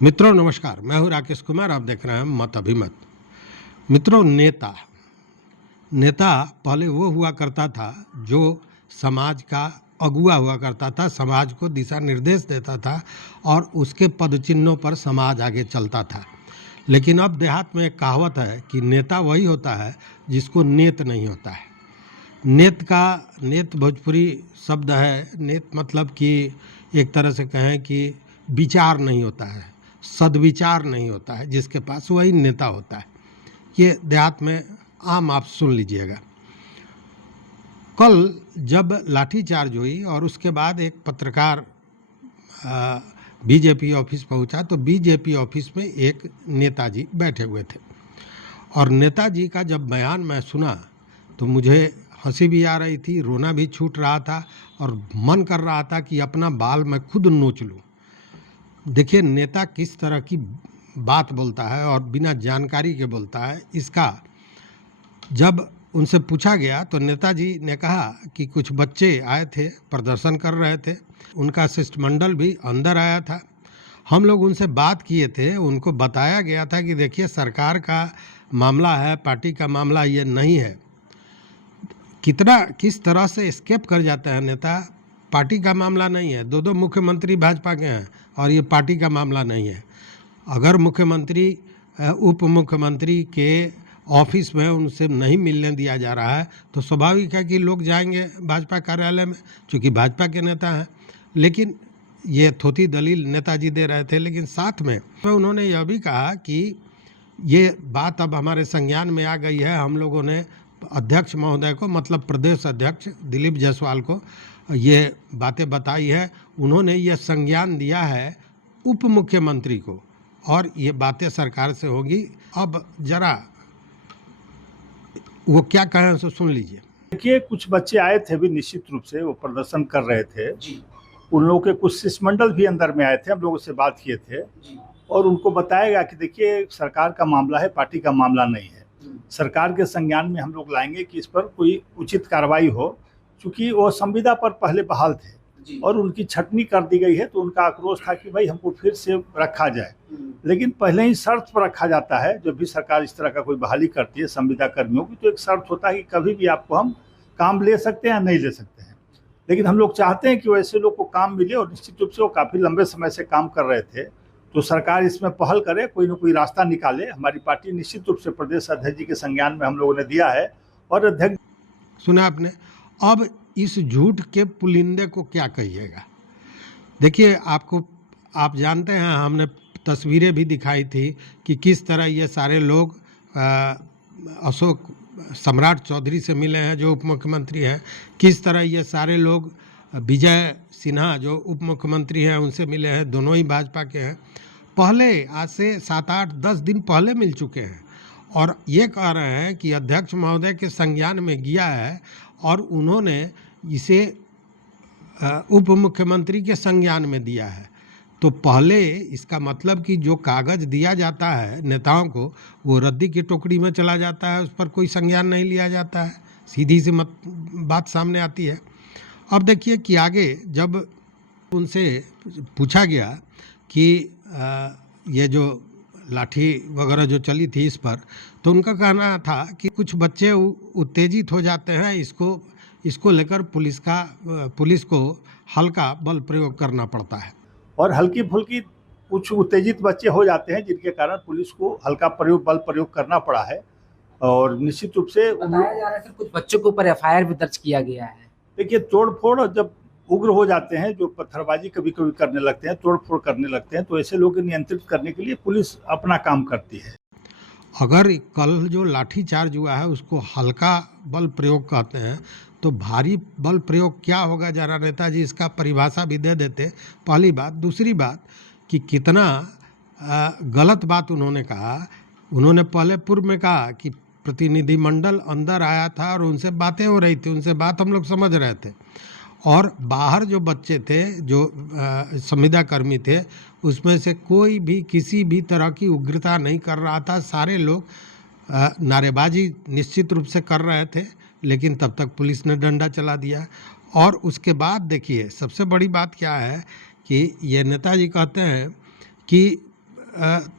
मित्रों नमस्कार, मैं हूं राकेश कुमार। आप देख रहे हैं मत अभिमत। मित्रों, नेता नेता पहले वो हुआ करता था जो समाज का अगुवा हुआ करता था, समाज को दिशा निर्देश देता था और उसके पदचिन्हों पर समाज आगे चलता था। लेकिन अब देहात में एक कहावत है कि नेता वही होता है जिसको नेत नहीं होता है। नेत भोजपुरी शब्द है। नेत मतलब कि एक तरह से कहें कि विचार नहीं होता है, सद्विचार नहीं होता है, जिसके पास वही नेता होता है। ये देहात में आम आप सुन लीजिएगा। कल जब लाठीचार्ज हुई और उसके बाद एक पत्रकार बीजेपी ऑफिस पहुंचा तो बीजेपी ऑफिस में एक नेताजी बैठे हुए थे और नेताजी का जब बयान मैं सुना तो मुझे हंसी भी आ रही थी, रोना भी छूट रहा था और मन कर रहा था कि अपना बाल मैं खुद नोच लूं। देखिए, नेता किस तरह की बात बोलता है और बिना जानकारी के बोलता है। इसका जब उनसे पूछा गया तो नेताजी ने कहा कि कुछ बच्चे आए थे, प्रदर्शन कर रहे थे, उनका शिष्टमंडल भी अंदर आया था। हम लोग उनसे बात किए थे, उनको बताया गया था कि देखिए सरकार का मामला है, पार्टी का मामला ये नहीं है। किस तरह से एस्केप कर जाता है नेता। पार्टी का मामला नहीं है, दो मुख्यमंत्री भाजपा के हैं और ये पार्टी का मामला नहीं है। अगर मुख्यमंत्री उप मुख्यमंत्री के ऑफिस में उनसे नहीं मिलने दिया जा रहा है तो स्वाभाविक है कि लोग जाएंगे भाजपा कार्यालय में, चूँकि भाजपा के नेता हैं। लेकिन ये थोथी दलील नेताजी दे रहे थे। लेकिन साथ में उन्होंने यह भी कहा कि ये बात अब हमारे संज्ञान में आ गई है। हम लोगों ने अध्यक्ष महोदय को, मतलब प्रदेश अध्यक्ष दिलीप जायसवाल को ये बातें बताई है। उन्होंने ये संज्ञान दिया है उप मुख्यमंत्री को और ये बातें सरकार से होगी। अब जरा वो क्या कहें उसे सुन लीजिए। देखिए, कुछ बच्चे आए थे भी, निश्चित रूप से वो प्रदर्शन कर रहे थे जी। उन लोगों के कुछ शिष्टमंडल भी अंदर में आए थे, हम लोगों से बात किए थे जी। और उनको बताया गया कि देखिए सरकार का मामला है, पार्टी का मामला नहीं है। सरकार के संज्ञान में हम लोग लाएंगे कि इस पर कोई उचित कार्रवाई हो, क्योंकि वो संविदा पर पहले बहाल थे और उनकी छटनी कर दी गई है। तो उनका आक्रोश था कि भाई हमको फिर से रखा जाए, लेकिन पहले ही शर्त पर रखा जाता है। जब भी सरकार इस तरह का कोई बहाली करती है संविदा कर्मियों की, तो एक शर्त होता है कि कभी भी आपको हम काम ले सकते हैं या नहीं ले सकते हैं। लेकिन हम लोग चाहते हैं कि वैसे लोग को काम मिले और निश्चित रूप से वो काफ़ी लंबे समय से काम कर रहे थे, तो सरकार इसमें पहल करे, कोई ना कोई रास्ता निकाले। हमारी पार्टी निश्चित रूप से प्रदेश अध्यक्ष जी के संज्ञान में हम लोगों ने दिया है और अध्यक्ष। सुना आपने। अब इस झूठ के पुलिंदे को क्या कहिएगा। देखिए, आप जानते हैं, हमने तस्वीरें भी दिखाई थी कि किस तरह ये सारे लोग अशोक सम्राट चौधरी से मिले हैं जो उप मुख्यमंत्री हैं। किस तरह ये सारे लोग विजय सिन्हा जो उप मुख्यमंत्री हैं उनसे मिले हैं, दोनों ही भाजपा के हैं। पहले आज से 7-8-10 दिन पहले मिल चुके हैं और ये कह रहे हैं कि अध्यक्ष महोदय के संज्ञान में गया है और उन्होंने इसे उप मुख्यमंत्री के संज्ञान में दिया है। तो पहले इसका मतलब कि जो कागज़ दिया जाता है नेताओं को, वो रद्दी की टोकरी में चला जाता है, उस पर कोई संज्ञान नहीं लिया जाता है। सीधी सी बात सामने आती है। अब देखिए कि आगे जब उनसे पूछा गया कि ये जो लाठी वगैरह जो चली थी इस पर, तो उनका कहना था कि कुछ बच्चे उत्तेजित हो जाते हैं, इसको लेकर पुलिस को हल्का बल प्रयोग करना पड़ता है। और हल्की फुल्की कुछ उत्तेजित बच्चे हो जाते हैं जिनके कारण पुलिस को हल्का बल प्रयोग करना पड़ा है। और निश्चित रूप से बताया जा रहा है कुछ बच्चों के ऊपर एफआईआर भी दर्ज किया गया है। देखिए, तोड़फोड़ जब उग्र हो जाते हैं, जो पत्थरबाजी कभी कभी करने लगते हैं, तोड़फोड़ करने लगते हैं, तो ऐसे लोगों को नियंत्रित करने के लिए पुलिस अपना काम करती है। अगर कल जो लाठीचार्ज हुआ है उसको हल्का बल प्रयोग कहते हैं, तो भारी बल प्रयोग क्या होगा जरा नेताजी इसका परिभाषा भी दे देते, पहली बात। दूसरी बात कि कितना गलत बात उन्होंने कहा। उन्होंने पहले पूर्व में कहा कि प्रतिनिधिमंडल अंदर आया था और उनसे बातें हो रही थी, उनसे बात हम लोग समझ रहे थे, और बाहर जो बच्चे थे जो संविदा कर्मी थे उसमें से कोई भी किसी भी तरह की उग्रता नहीं कर रहा था। सारे लोग नारेबाजी निश्चित रूप से कर रहे थे, लेकिन तब तक पुलिस ने डंडा चला दिया। और उसके बाद देखिए सबसे बड़ी बात क्या है कि ये नेताजी कहते हैं कि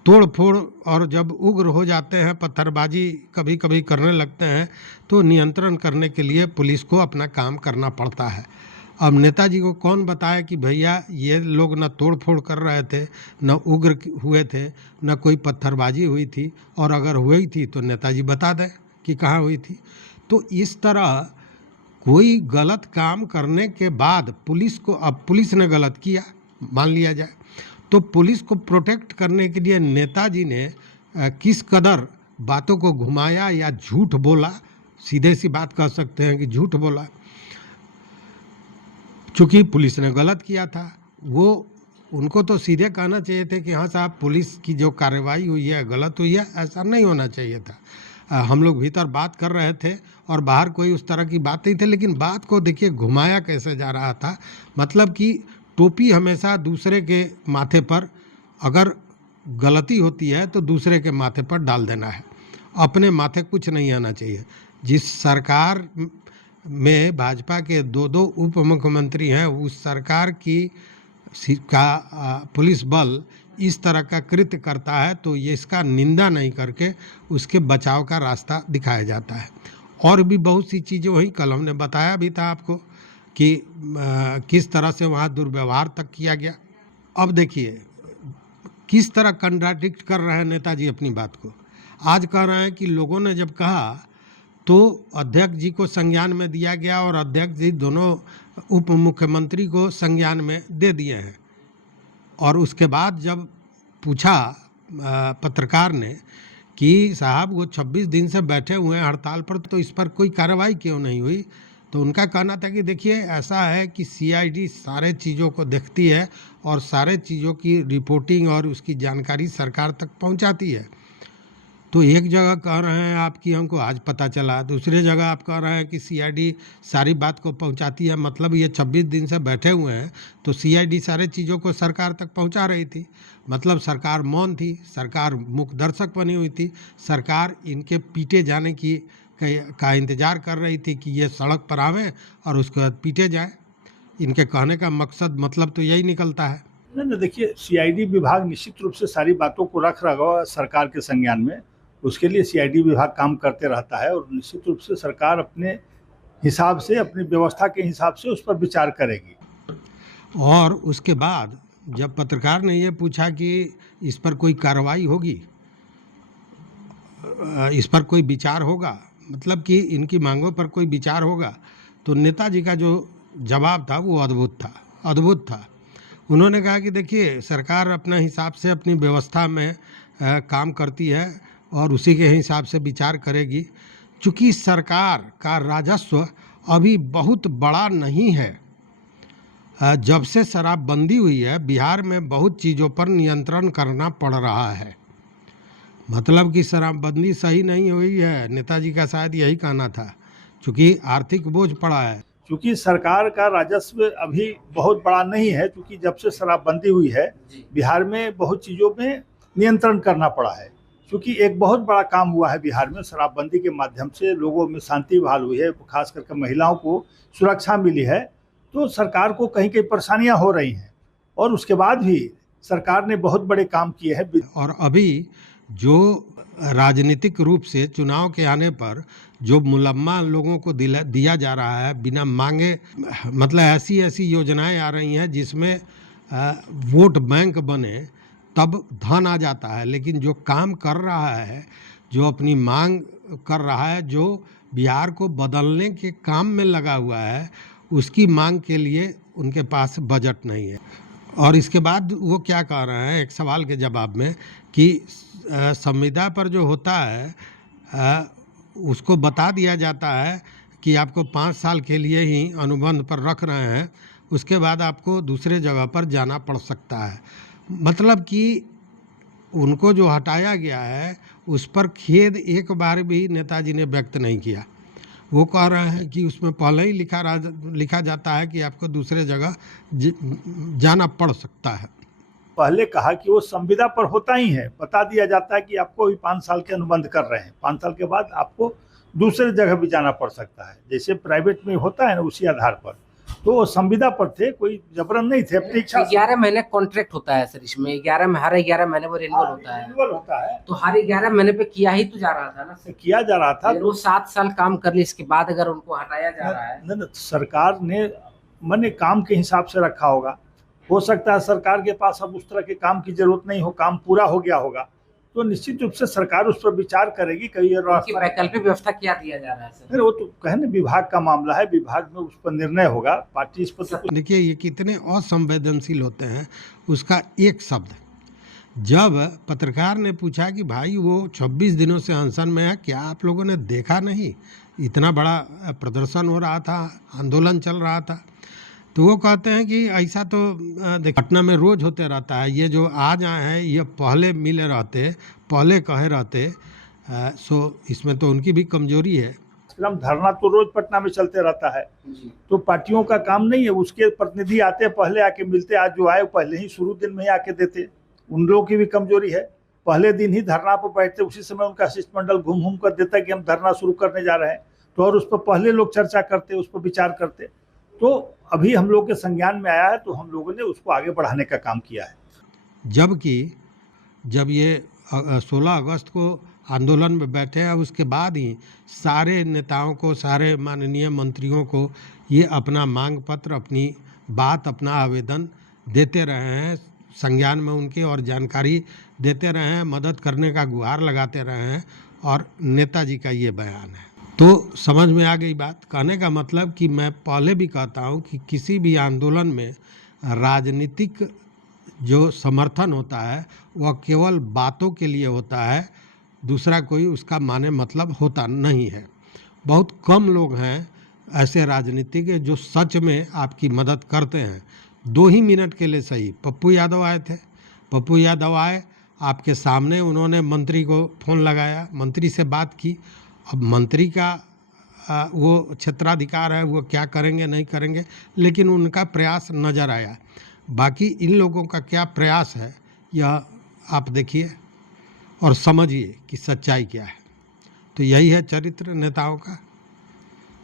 तोड़ फोड़ और जब उग्र हो जाते हैं, पत्थरबाजी कभी कभी करने लगते हैं, तो नियंत्रण करने के लिए पुलिस को अपना काम करना पड़ता है। अब नेताजी को कौन बताए कि भैया ये लोग न तोड़ फोड़ कर रहे थे, न उग्र हुए थे, न कोई पत्थरबाजी हुई थी, और अगर हुई थी तो नेताजी बता दें कि कहाँ हुई थी। तो इस तरह कोई गलत काम करने के बाद पुलिस को, अब पुलिस ने गलत किया मान लिया जाए, तो पुलिस को प्रोटेक्ट करने के लिए नेताजी ने किस कदर बातों को घुमाया या झूठ बोला, सीधे सी बात कह सकते हैं कि झूठ बोला, चूँकि पुलिस ने गलत किया था। वो उनको तो सीधे कहना चाहिए थे कि हाँ साहब, पुलिस की जो कार्रवाई हुई है गलत हुई है, ऐसा नहीं होना चाहिए था। हम लोग भीतर बात कर रहे थे और बाहर कोई उस तरह की बात नहीं थी, लेकिन बात को देखिए घुमाया कैसे जा रहा था। मतलब कि टोपी हमेशा दूसरे के माथे पर, अगर गलती होती है तो दूसरे के माथे पर डाल देना है, अपने माथे कुछ नहीं आना चाहिए। जिस सरकार में भाजपा के दो उप मुख्यमंत्री हैं, उस सरकार की पुलिस बल इस तरह का कृत्य करता है तो ये इसका निंदा नहीं करके उसके बचाव का रास्ता दिखाया जाता है। और भी बहुत सी चीज़ें वही कल हमने बताया भी था आपको कि किस तरह से वहाँ दुर्व्यवहार तक किया गया। अब देखिए किस तरह कंट्राडिक्ट कर रहे हैं नेताजी अपनी बात को। आज कह रहे हैं कि लोगों ने जब कहा तो अध्यक्ष जी को संज्ञान में दिया गया और अध्यक्ष जी दोनों उप मुख्यमंत्री को संज्ञान में दे दिए हैं। और उसके बाद जब पूछा पत्रकार ने कि साहब वो 26 दिन से बैठे हुए हैं हड़ताल पर, तो इस पर कोई कार्रवाई क्यों नहीं हुई, तो उनका कहना था कि देखिए ऐसा है कि सीआईडी सारे चीज़ों को देखती है और सारे चीज़ों की रिपोर्टिंग और उसकी जानकारी सरकार तक पहुंचाती है। तो एक जगह कह रहे हैं आप कि हमको आज पता चला, दूसरी जगह आप कह रहे हैं कि सीआईडी सारी बात को पहुंचाती है। मतलब ये 26 दिन से बैठे हुए हैं तो सीआईडी सारे चीज़ों को सरकार तक पहुंचा रही थी। मतलब सरकार मौन थी, सरकार मूक दर्शक बनी हुई थी, सरकार इनके पीटे जाने की का इंतज़ार कर रही थी कि ये सड़क पर आवें और उसके बाद पीटे जाएं। इनके कहने का मकसद मतलब तो यही निकलता है। नहीं, देखिए सीआईडी विभाग निश्चित रूप से सारी बातों को रख रहा है सरकार के संज्ञान में। उसके लिए सीआईडी विभाग काम करते रहता है और निश्चित रूप से सरकार अपने हिसाब से, अपनी व्यवस्था के हिसाब से उस पर विचार करेगी। और उसके बाद जब पत्रकार ने ये पूछा कि इस पर कोई कार्रवाई होगी, इस पर कोई विचार होगा, मतलब कि इनकी मांगों पर कोई विचार होगा, तो नेताजी का जो जवाब था वो अद्भुत था। उन्होंने कहा कि देखिए सरकार अपने हिसाब से अपनी व्यवस्था में काम करती है और उसी के हिसाब से विचार करेगी। चूँकि सरकार का राजस्व अभी बहुत बड़ा नहीं है, जब से शराबबंदी हुई है बिहार में बहुत चीज़ों पर नियंत्रण करना पड़ रहा है। मतलब कि शराबबंदी सही नहीं हुई है, नेताजी का शायद यही कहना था, चूँकि आर्थिक बोझ पड़ा है। क्योंकि सरकार का राजस्व अभी बहुत बड़ा नहीं है, क्योंकि जब से शराबबंदी हुई है बिहार में बहुत चीज़ों में नियंत्रण करना पड़ा है। क्योंकि एक बहुत बड़ा काम हुआ है बिहार में, शराबबंदी के माध्यम से लोगों में शांति बहाल हुई है, खास करके महिलाओं को सुरक्षा मिली है। तो सरकार को कहीं कहीं परेशानियां हो रही हैं और उसके बाद भी सरकार ने बहुत बड़े काम किए हैं। और अभी जो राजनीतिक रूप से चुनाव के आने पर जो मुलम्मा लोगों को दिया जा रहा है बिना मांगे, मतलब ऐसी योजनाएं आ रही हैं जिसमें वोट बैंक बने तब धन आ जाता है, लेकिन जो काम कर रहा है, जो अपनी मांग कर रहा है, जो बिहार को बदलने के काम में लगा हुआ है, उसकी मांग के लिए उनके पास बजट नहीं है। और इसके बाद वो क्या कह रहे हैं एक सवाल के जवाब में कि संविदा पर जो होता है उसको बता दिया जाता है कि आपको 5 साल के लिए ही अनुबंध पर रख रहे हैं, उसके बाद आपको दूसरे जगह पर जाना पड़ सकता है। मतलब कि उनको जो हटाया गया है उस पर खेद एक बार भी नेताजी ने व्यक्त नहीं किया। वो कह रहे हैं कि उसमें पहले ही लिखा जाता है कि आपको दूसरे जगह जाना पड़ सकता है। पहले कहा कि वो संविदा पर होता ही है, बता दिया जाता है कि आपको अभी 5 साल के अनुबंध कर रहे हैं, 5 साल के बाद आपको दूसरे जगह भी जाना पड़ सकता है, जैसे प्राइवेट में होता है ना, उसी आधार पर। तो वो संविदा पर थे, कोई जबरन नहीं थे, अपनी इच्छा से। 11 महीने कॉन्ट्रैक्ट होता है सर, इसमें 11 में हर 11 महीने वो रिन्यूअल होता है, रिन्यूअल होता है, तो हर 11 महीने पे किया ही तो जा रहा था ना सर। किया जा रहा था। वो 7 साल काम कर ली, इसके बाद अगर उनको हटाया जा रहा है, नहीं, सरकार ने मैंने काम के हिसाब से रखा होगा। हो सकता है सरकार के पास अब उस तरह के काम की जरूरत नहीं हो, काम पूरा हो गया होगा, तो निश्चित रूप से सरकार उस पर विचार करेगी। कई उनकी वैकल्पिक व्यवस्था क्या दिया जा रहा है सर? नहीं, वो तो कहे ना विभाग का मामला है, विभाग में उस पर निर्णय होगा, पार्टी इस पर तो कुछ देखिए ये कितने असंवेदनशील होते हैं। उसका एक शब्द, जब पत्रकार ने पूछा कि भाई वो 26 दिनों से अनशन में है, क्या आप लोगों ने देखा नहीं, इतना बड़ा प्रदर्शन हो रहा था, आंदोलन चल रहा था, तो वो कहते हैं कि ऐसा तो देखिए पटना में रोज होते रहता है, ये जो आज आए हैं ये पहले मिले रहते, पहले कहे रहते, सो इसमें तो उनकी भी कमजोरी है। धरना तो रोज पटना में चलते रहता है, तो पार्टियों का काम नहीं है। उसके प्रतिनिधि आते, पहले आके मिलते, आज जो आए पहले ही शुरू दिन में ही आके देते। उन लोगों की भी कमजोरी है, पहले दिन ही धरना पर बैठते, उसी समय उनका शिष्टमंडल घूम कर देता कि हम धरना शुरू करने जा रहे हैं, तो और उस पर पहले लोग चर्चा करते, उस पर विचार करते। तो अभी हम लोग के संज्ञान में आया है, तो हम लोगों ने उसको आगे बढ़ाने का काम किया है। जबकि जब ये 16 अगस्त को आंदोलन में बैठे हैं, उसके बाद ही सारे नेताओं को, सारे माननीय मंत्रियों को ये अपना मांग पत्र, अपनी बात, अपना आवेदन देते रहे हैं, संज्ञान में उनके और जानकारी देते रहे हैं, मदद करने का गुहार लगाते रहे हैं, और नेताजी का ये बयान है। तो समझ में आ गई बात। कहने का मतलब कि मैं पहले भी कहता हूँ कि किसी भी आंदोलन में राजनीतिक जो समर्थन होता है वह केवल बातों के लिए होता है, दूसरा कोई उसका माने मतलब होता नहीं है। बहुत कम लोग हैं ऐसे राजनीतिक जो सच में आपकी मदद करते हैं। 2 ही मिनट के लिए सही, पप्पू यादव आए थे, पप्पू यादव आए, आपके सामने उन्होंने मंत्री को फ़ोन लगाया, मंत्री से बात की। अब मंत्री का वो क्षेत्राधिकार है, वो क्या करेंगे नहीं करेंगे, लेकिन उनका प्रयास नज़र आया। बाकी इन लोगों का क्या प्रयास है यह आप देखिए और समझिए कि सच्चाई क्या है। तो यही है चरित्र नेताओं का।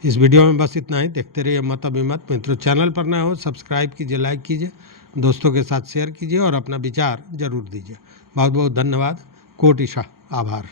इस वीडियो में बस इतना ही। देखते रहिए मत अभिमत। मित्रों, चैनल पर नए हो सब्सक्राइब कीजिए, लाइक कीजिए, दोस्तों के साथ शेयर कीजिए और अपना विचार जरूर दीजिए। बहुत बहुत धन्यवाद। कोटि आभार।